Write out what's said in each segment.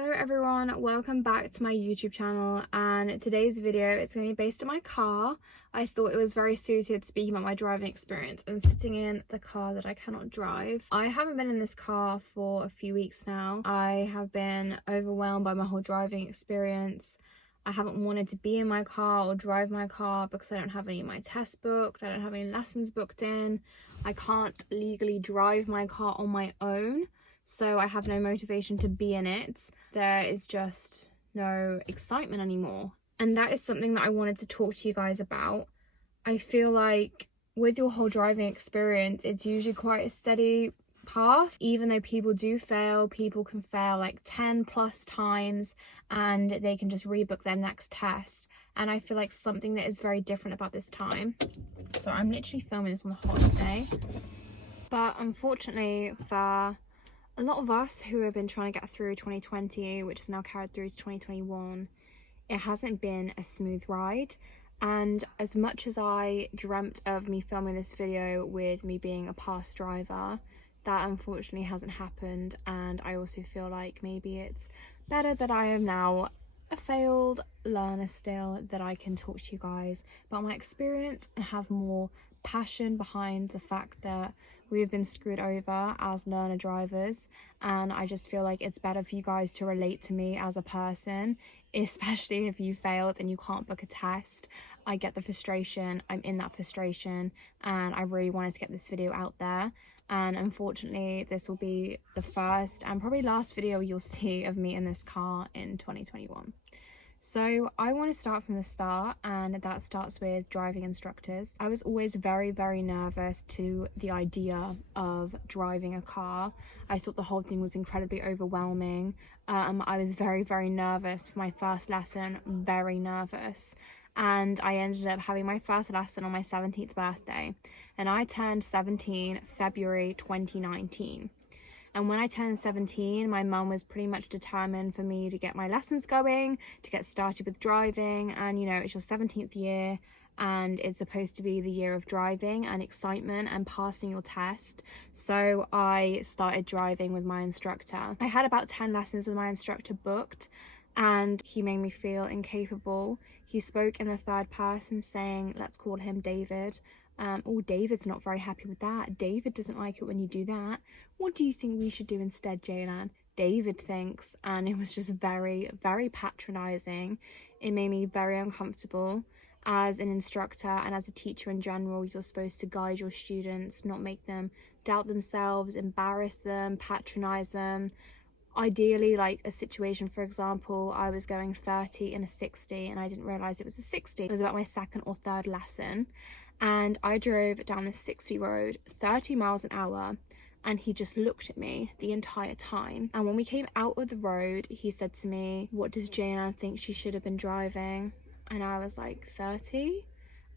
Hello everyone, welcome back to my YouTube channel, and today's video is going to be based on my car. I thought it was very suited speaking about my driving experience and sitting in the car that I cannot drive. I haven't been in this car for a few weeks now. I have been overwhelmed by my whole driving experience. I haven't wanted to be in my car or drive my car because I don't have any of my tests booked, I don't have any lessons booked in. I can't legally drive my car on my own, so I have no motivation to be in it. There is just no excitement anymore, and that is something that I wanted to talk to you guys about. I feel like with your whole driving experience, it's usually quite a steady path. Even though people do fail, people can fail like 10 plus times and they can just rebook their next test. And I feel like something that is very different about this time. So I'm literally filming this on the hottest day, but unfortunately for a lot of us who have been trying to get through 2020, which is now carried through to 2021, it hasn't been a smooth ride. And as much as I dreamt of me filming this video with me being a past driver, that unfortunately hasn't happened. And I also feel like maybe it's better that I am now a failed learner still, that I can talk to you guys about my experience and have more passion behind the fact that we've been screwed over as learner drivers. And I just feel like it's better for you guys to relate to me as a person, especially if you failed and you can't book a test. I get the frustration, I'm in that frustration, and I really wanted to get this video out there. And unfortunately this will be the first and probably last video you'll see of me in this car in 2021. So I want to start from the start, and that starts with driving instructors. I was always very nervous to the idea of driving a car. I thought the whole thing was incredibly overwhelming. I was very nervous for my first lesson, very nervous. And I ended up having my first lesson on my 17th birthday, and I turned 17 February 2019. And when I turned 17, my mum was pretty much determined for me to get my lessons going, to get started with driving. And you know, it's your 17th year and it's supposed to be the year of driving and excitement and passing your test. So I started driving with my instructor. I had about 10 lessons with my instructor booked, and he made me feel incapable. He spoke in the third person, saying, let's call him David. Oh, David's not very happy with that. David doesn't like it when you do that. What do you think we should do instead, Jaylan? David thinks. And it was just very patronizing. It made me very uncomfortable. As an instructor and as a teacher in general, you're supposed to guide your students, not make them doubt themselves, embarrass them, patronize them. Ideally, like a situation, for example, I was going 30 in a 60 and I didn't realize it was a 60. It was about my second or third lesson, and I drove down the 60 road 30 miles an hour, and he just looked at me the entire time. And when we came out of the road, he said to me, what does Jaylan think she should have been driving? And I was like, 30?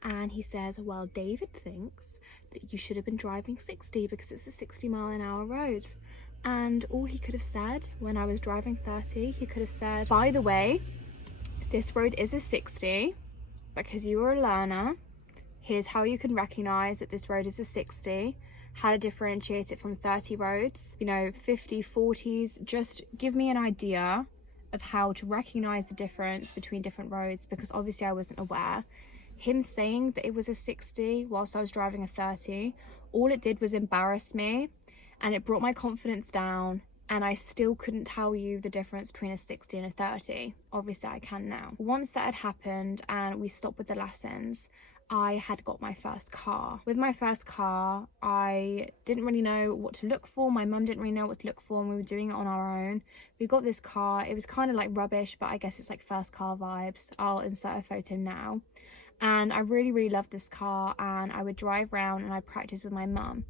And he says, well, David thinks that you should have been driving 60 because it's a 60-mile-an-hour road. And all he could have said when I was driving 30, he could have said, by the way, this road is a 60 because you were a learner. Here's how you can recognize that this road is a 60, how to differentiate it from 30 roads, you know, 50, 40s. Just give me an idea of how to recognize the difference between different roads, because obviously I wasn't aware. Him saying that it was a 60 whilst I was driving a 30, all it did was embarrass me. And it brought my confidence down, and I still couldn't tell you the difference between a 60 and a 30. Obviously I can now. Once that had happened and we stopped with the lessons, I had got my first car. With my first car, I didn't really know what to look for. My mum didn't really know what to look for, and we were doing it on our own. We got this car. It was kind of like rubbish, but I guess it's like first car vibes. I'll insert a photo now. And I really loved this car, and I would drive around and I practiced with my mum.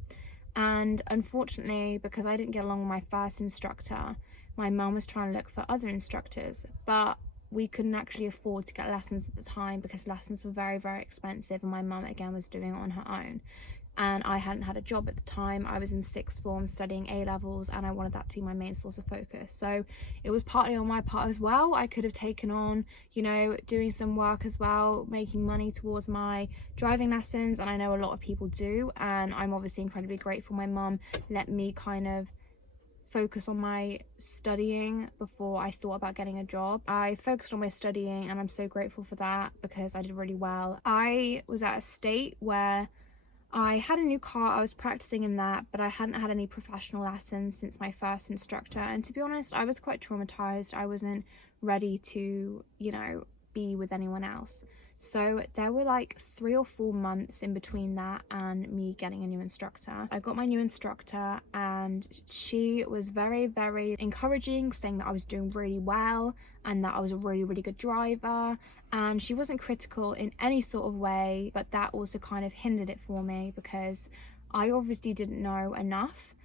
And unfortunately, because I didn't get along with my first instructor, my mum was trying to look for other instructors, but we couldn't actually afford to get lessons at the time because lessons were very expensive, and my mum again was doing it on her own. And I hadn't had a job at the time. I was in sixth form studying A-levels, and I wanted that to be my main source of focus. So it was partly on my part as well. I could have taken on, you know, doing some work as well, making money towards my driving lessons, and I know a lot of people do, and I'm obviously incredibly grateful my mum let me kind of focus on my studying before I thought about getting a job. I focused on my studying, and I'm so grateful for that because I did really well. I was at a state where I had a new car, I was practicing in that, but I hadn't had any professional lessons since my first instructor, and to be honest, I was quite traumatized. I wasn't ready to, you know, be with anyone else. So there were like 3 or 4 months in between that and me getting a new instructor. I got my new instructor and she was very, very encouraging, saying that I was doing really well and that I was a really, really good driver. And she wasn't critical in any sort of way, but that also kind of hindered it for me because I obviously didn't know enough,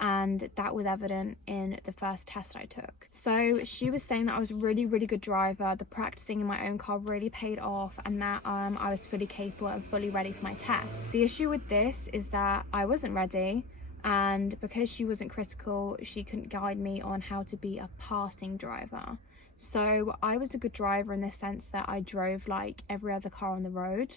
and that was evident in the first test I took. So she was saying that I was a really, really good driver, the practicing in my own car really paid off, and that I was fully capable and fully ready for my test. The issue with this is that I wasn't ready, and because she wasn't critical, she couldn't guide me on how to be a passing driver. So I was a good driver in the sense that I drove like every other car on the road,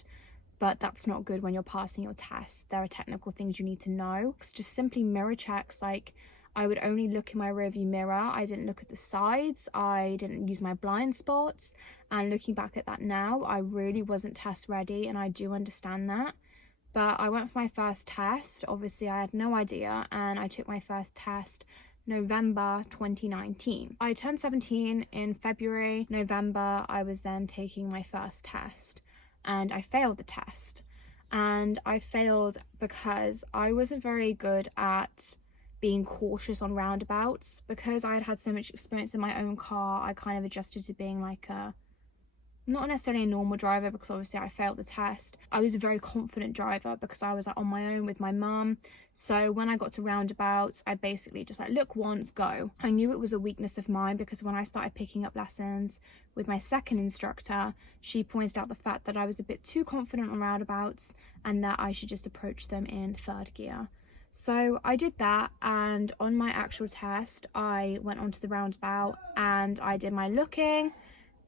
but that's not good when you're passing your test. There are technical things you need to know. It's just simply mirror checks. Like, I would only look in my rearview mirror. I didn't look at the sides. I didn't use my blind spots. And looking back at that now, I really wasn't test ready, and I do understand that. But I went for my first test. Obviously, I had no idea, and I took my first test November 2019. I turned 17 in February. November, I was then taking my first test, and I failed the test. And I failed because I wasn't very good at being cautious on roundabouts. Because I had had so much experience in my own car, I kind of adjusted to being like a, not necessarily a normal driver, because obviously I failed the test. I was a very confident driver because I was like on my own with my mum. So when I got to roundabouts, I basically just like, look once, go. I knew it was a weakness of mine because when I started picking up lessons with my second instructor, she pointed out the fact that I was a bit too confident on roundabouts and that I should just approach them in third gear. So I did that, and on my actual test, I went onto the roundabout and I did my looking,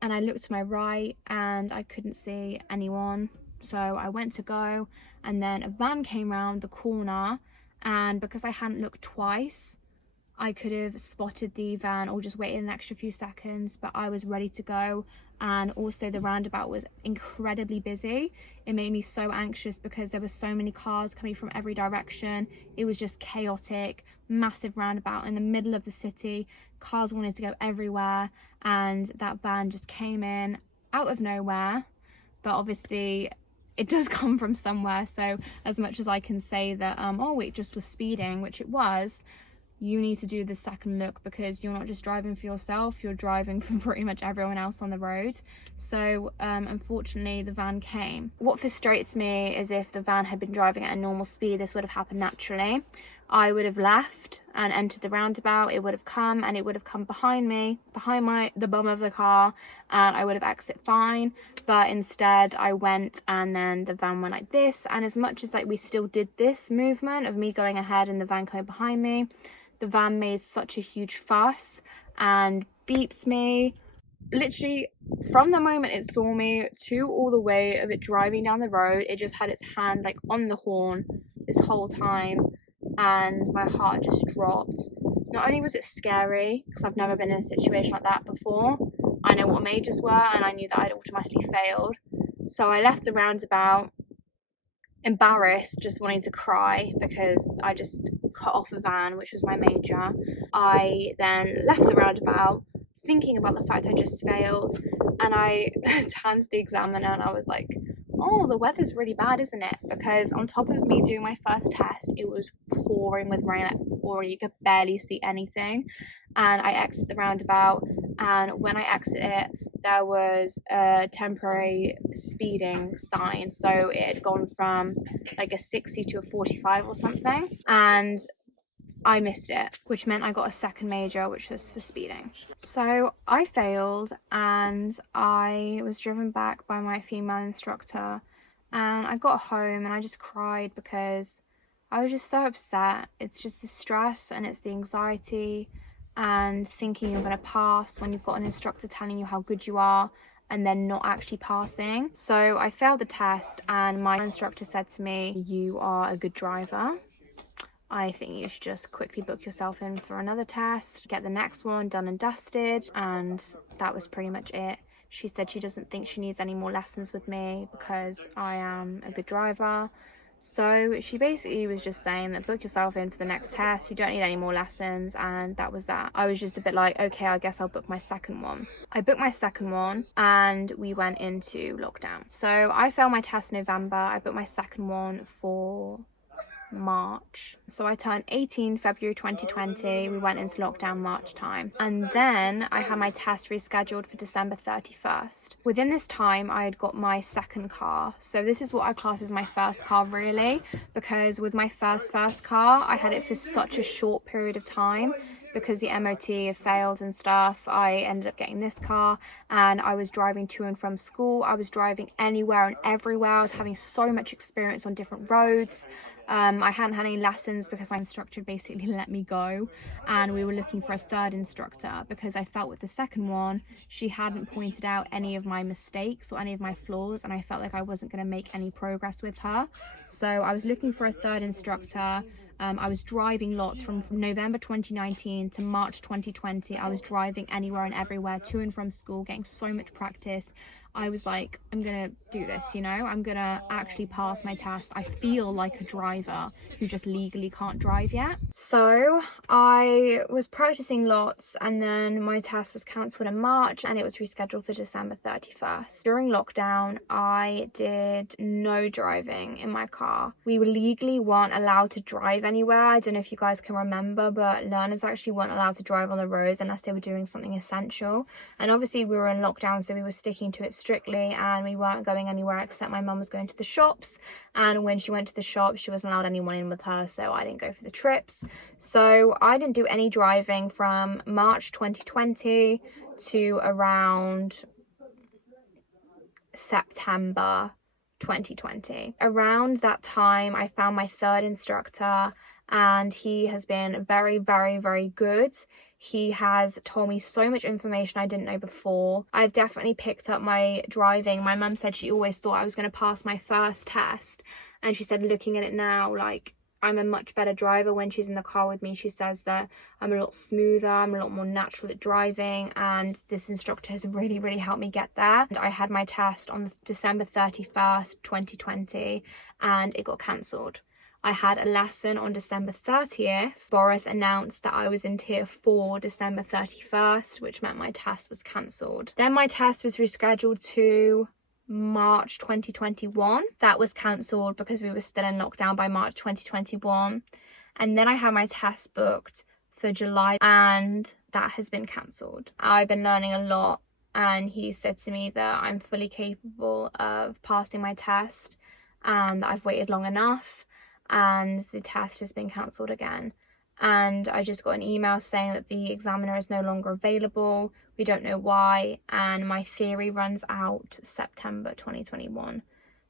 and I looked to my right and I couldn't see anyone. So I went to go, and then a van came round the corner, and because I hadn't looked twice, I could have spotted the van or just waited an extra few seconds, but I was ready to go. And also the roundabout was incredibly busy. It made me so anxious because there were so many cars coming from every direction. It was just chaotic, massive roundabout in the middle of the city. Cars wanted to go everywhere, and that van just came in out of nowhere. But obviously it does come from somewhere, so as much as I can say that oh, it just was speeding, which it was, you need to do the second look because you're not just driving for yourself, you're driving for pretty much everyone else on the road. So unfortunately the van came. What frustrates me is if the van had been driving at a normal speed, this would have happened naturally. I would have left and entered the roundabout, it would have come, and it would have come behind me, behind the bum of the car, and I would have exited fine. But instead I went, and then the van went like this, and as much as like we still did this movement of me going ahead and the van coming behind me, the van made such a huge fuss and beeped me. Literally from the moment it saw me to all the way of it driving down the road, it just had its hand like on the horn this whole time, and my heart just dropped. Not only was it scary because I've never been in a situation like that before, I know what majors were, and I knew that I'd automatically failed. So I left the roundabout embarrassed, just wanting to cry because I just cut off a van, which was my major. I then left the roundabout thinking about the fact I just failed, and I turned to the examiner and I was like, oh, the weather's really bad, isn't it? Because on top of me doing my first test, it was pouring with rain, like pouring, you could barely see anything. And I exited the roundabout, and when I exited it, there was a temporary speeding sign, so it had gone from like a 60 to a 45 or something, and I missed it, which meant I got a second major, which was for speeding. So I failed, and I was driven back by my female instructor, and I got home and I just cried because I was just so upset. It's just the stress and it's the anxiety and thinking you're going to pass when you've got an instructor telling you how good you are and then not actually passing. So I failed the test, and my instructor said to me, you are a good driver. I think you should just quickly book yourself in for another test, get the next one done and dusted, and that was pretty much it. She said she doesn't think she needs any more lessons with me because I am a good driver. So she basically was just saying that book yourself in for the next test, you don't need any more lessons, and that was that. I was just a bit like, okay, I guess I'll book my second one. I booked my second one and we went into lockdown. So I failed my test in November. I booked my second one for March. So I turned 18 February 2020. We went into lockdown March time, and then I had my test rescheduled for December 31st. Within this time I had got my second car. So this is what I class as my first car, really, because with my first car I had it for such a short period of time. Because the MOT had failed and stuff, I ended up getting this car, and I was driving to and from school. I was driving anywhere and everywhere. I was having so much experience on different roads. I hadn't had any lessons because my instructor basically let me go, and we were looking for a third instructor because I felt with the second one she hadn't pointed out any of my mistakes or any of my flaws, and I felt like I wasn't going to make any progress with her. So I was looking for a third instructor. I was driving lots from November 2019 to March 2020. I was driving anywhere and everywhere to and from school, getting so much practice. I was like, I'm gonna do this, you know, I'm gonna actually pass my test. I feel like a driver who just legally can't drive yet. So I was practicing lots, and then my test was cancelled in March and it was rescheduled for December 31st. During lockdown, I did no driving in my car. We legally weren't allowed to drive anywhere. I don't know if you guys can remember, but learners actually weren't allowed to drive on the roads unless they were doing something essential. And obviously we were in lockdown, so we were sticking to it strictly, and we weren't going anywhere except my mum was going to the shops, and when she went to the shop she wasn't allowed anyone in with her, so I didn't go for the trips. So I didn't do any driving from March 2020 to around September 2020. Around that time I found my third instructor, and he has been very, very, very good. He has told me so much information I didn't know before. I've definitely picked up my driving. My mum said she always thought I was going to pass my first test, and she said looking at it now, like, I'm a much better driver. When she's in the car with me, she says that I'm a lot smoother, I'm a lot more natural at driving, and this instructor has really, really helped me get there. And I had my test on December 31st 2020 and it got cancelled. I had a lesson on December 30th. Boris announced that I was in tier 4 December 31st, which meant my test was cancelled. Then my test was rescheduled to March 2021. That was cancelled because we were still in lockdown by March 2021. And then I had my test booked for July, and that has been cancelled. I've been learning a lot, and he said to me that I'm fully capable of passing my test and that I've waited long enough, and the test has been cancelled again. And I just got an email saying that the examiner is no longer available. We don't know why, and my theory runs out September 2021.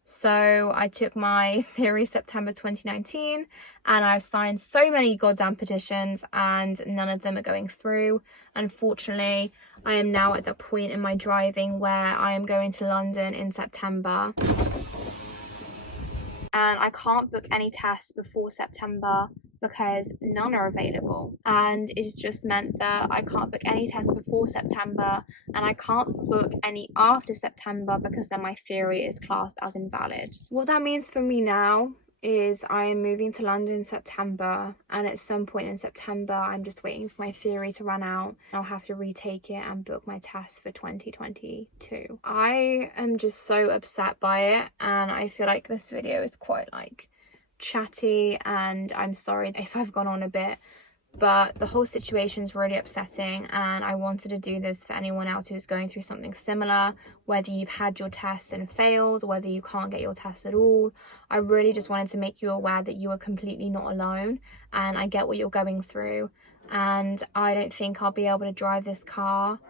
So I took my theory September 2019, and I've signed so many goddamn petitions and none of them are going through. Unfortunately, I am now at the point in my driving where I am going to London in September, and I can't book any tests before September because none are available. And it's just meant that I can't book any tests before September, and I can't book any after September because then my theory is classed as invalid. What that means for me now is I am moving to London in September, and at some point in September I'm just waiting for my theory to run out. I'll have to retake it and book my test for 2022. I am just so upset by it, and I feel like this video is quite like chatty, and I'm sorry if I've gone on a bit, but the whole situation is really upsetting, and I wanted to do this for anyone else who's going through something similar, whether you've had your tests and failed, whether you can't get your tests at all. I really just wanted to make you aware that you are completely not alone, and I get what you're going through, and I don't think I'll be able to drive this car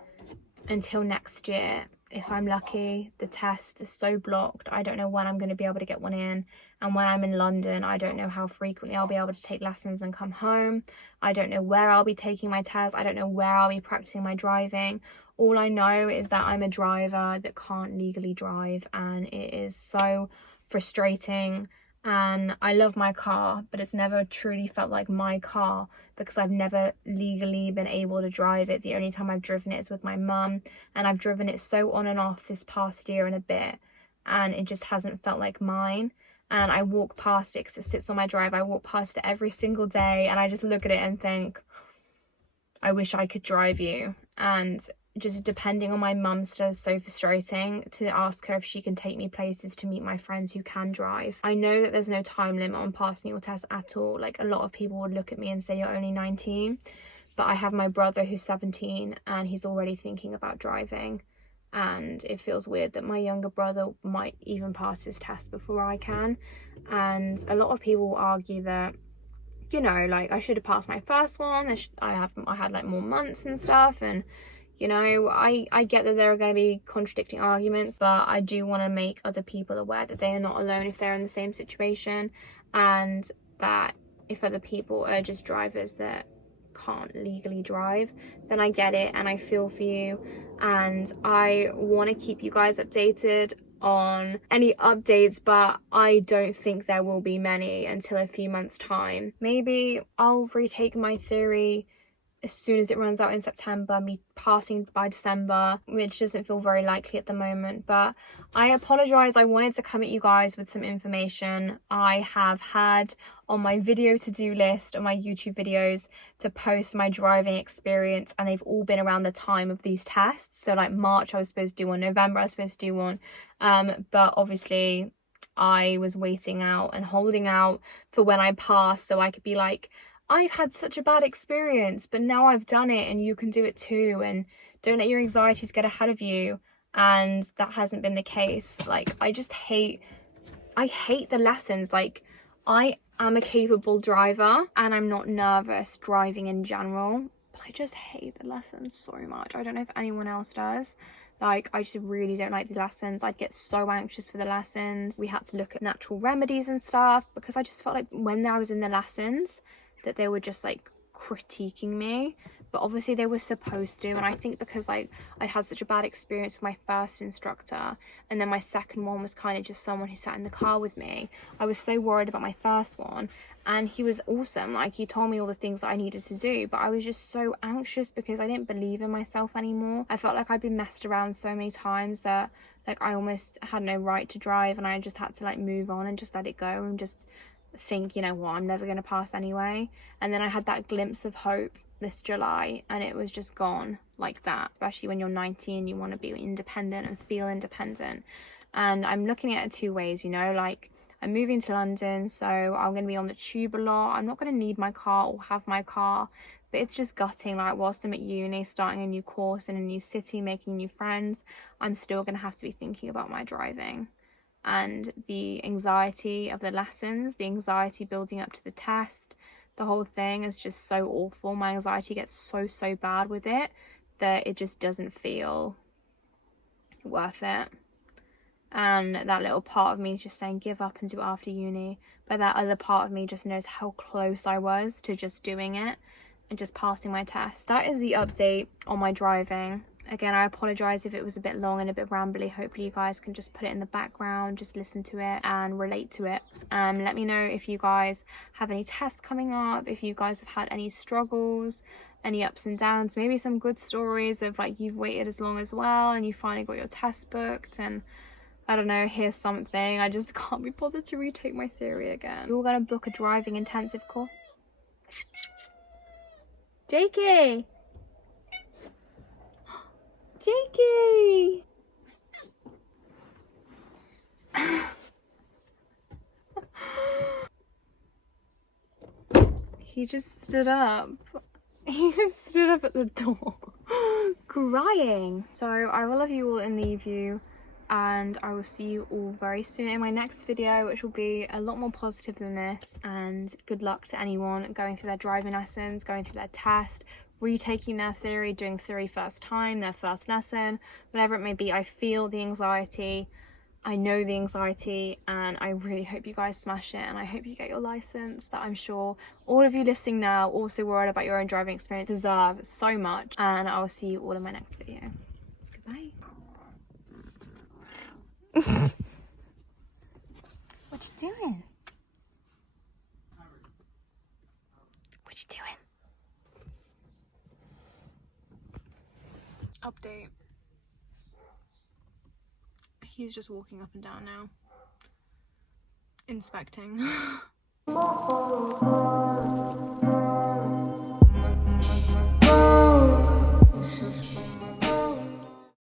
until next year. If I'm lucky. The test is so blocked, I don't know when I'm going to be able to get one in, and when I'm in London I don't know how frequently I'll be able to take lessons and come home. I don't know where I'll be taking my test, I don't know where I'll be practicing my driving. All I know is that I'm a driver that can't legally drive, and it is so frustrating, and I love my car, but it's never truly felt like my car because I've never legally been able to drive it. The only time I've driven it is with my mum, and I've driven it so on and off this past year and a bit, and it just hasn't felt like mine. And I walk past it because it sits on my drive. I walk past it every single day, and I just look at it and think, I wish I could drive you. And just depending on my mum still is so frustrating to ask her if she can take me places to meet my friends who can drive. I know that there's no time limit on passing your test at all. Like, a lot of people would look at me and say you're only 19, but I have my brother who's 17 and he's already thinking about driving, and it feels weird that my younger brother might even pass his test before I can. And a lot of people argue that, you know, like, I should have passed my first one. I had like more months and stuff, and you know, I get that there are going to be contradicting arguments, but I do want to make other people aware that they are not alone if they're in the same situation, and that if other people are just drivers that can't legally drive, then I get it and I feel for you, and I want to keep you guys updated on any updates, but I don't think there will be many until a few months' time. Maybe I'll retake my theory as soon as it runs out in September, me passing by December, which doesn't feel very likely at the moment. But I apologise, I wanted to come at you guys with some information. I have had on my video to-do list on my YouTube videos to post my driving experience, and they've all been around the time of these tests. So like March I was supposed to do one, November I was supposed to do one, but obviously I was waiting out and holding out for when I passed so I could be like, I've had such a bad experience, but now I've done it and you can do it too, and don't let your anxieties get ahead of you. And that hasn't been the case. Like, I hate the lessons. Like, I am a capable driver and I'm not nervous driving in general, but I just hate the lessons so much. I don't know if anyone else does. Like, I just really don't like the lessons. I'd get so anxious for the lessons. We had to look at natural remedies and stuff because I just felt like when I was in the lessons that they were just like critiquing me, but obviously they were supposed to. And I think because like I'd had such a bad experience with my first instructor, and then my second one was kind of just someone who sat in the car with me, I was so worried about my first one. And he was awesome, like he told me all the things that I needed to do, but I was just so anxious because I didn't believe in myself anymore. I felt like I'd been messed around so many times that like I almost had no right to drive, and I just had to like move on and just let it go and just think, you know what, I'm never going to pass anyway. And then I had that glimpse of hope this July, and it was just gone like that. Especially when you're 19, you want to be independent and feel independent. And I'm looking at it two ways, you know, like I'm moving to London, so I'm going to be on the tube a lot. I'm not going to need my car or have my car, but it's just gutting. Like, whilst I'm at uni, starting a new course in a new city, making new friends, I'm still going to have to be thinking about my driving. And the anxiety of the lessons, the anxiety building up to the test, the whole thing is just so awful. My anxiety gets so bad with it that it just doesn't feel worth it. And that little part of me is just saying give up and do it after uni, but that other part of me just knows how close I was to just doing it and just passing my test. That is the update on my driving. Again, I apologise if it was a bit long and a bit rambly. Hopefully you guys can just put it in the background, just listen to it and relate to it. Let me know if you guys have any tests coming up, if you guys have had any struggles, any ups and downs, maybe some good stories of like you've waited as long as well and you finally got your test booked, and I don't know, here's something. I just can't be bothered to retake my theory again. You're gonna book a driving intensive course. Jakey! Jakey! He just stood up. He just stood up at the door crying. So I will love you all and leave you, and I will see you all very soon in my next video, which will be a lot more positive than this. And good luck to anyone going through their driving lessons, going through their test, retaking their theory, doing theory first time, their first lesson, whatever it may be. I feel the anxiety, I know the anxiety, and I really hope you guys smash it, and I hope you get your license that I'm sure all of you listening now, also worried about your own driving experience, deserve so much. And I will see you all in my next video. Goodbye. What you doing? he's just walking up and down now, inspecting.